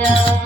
Yeah.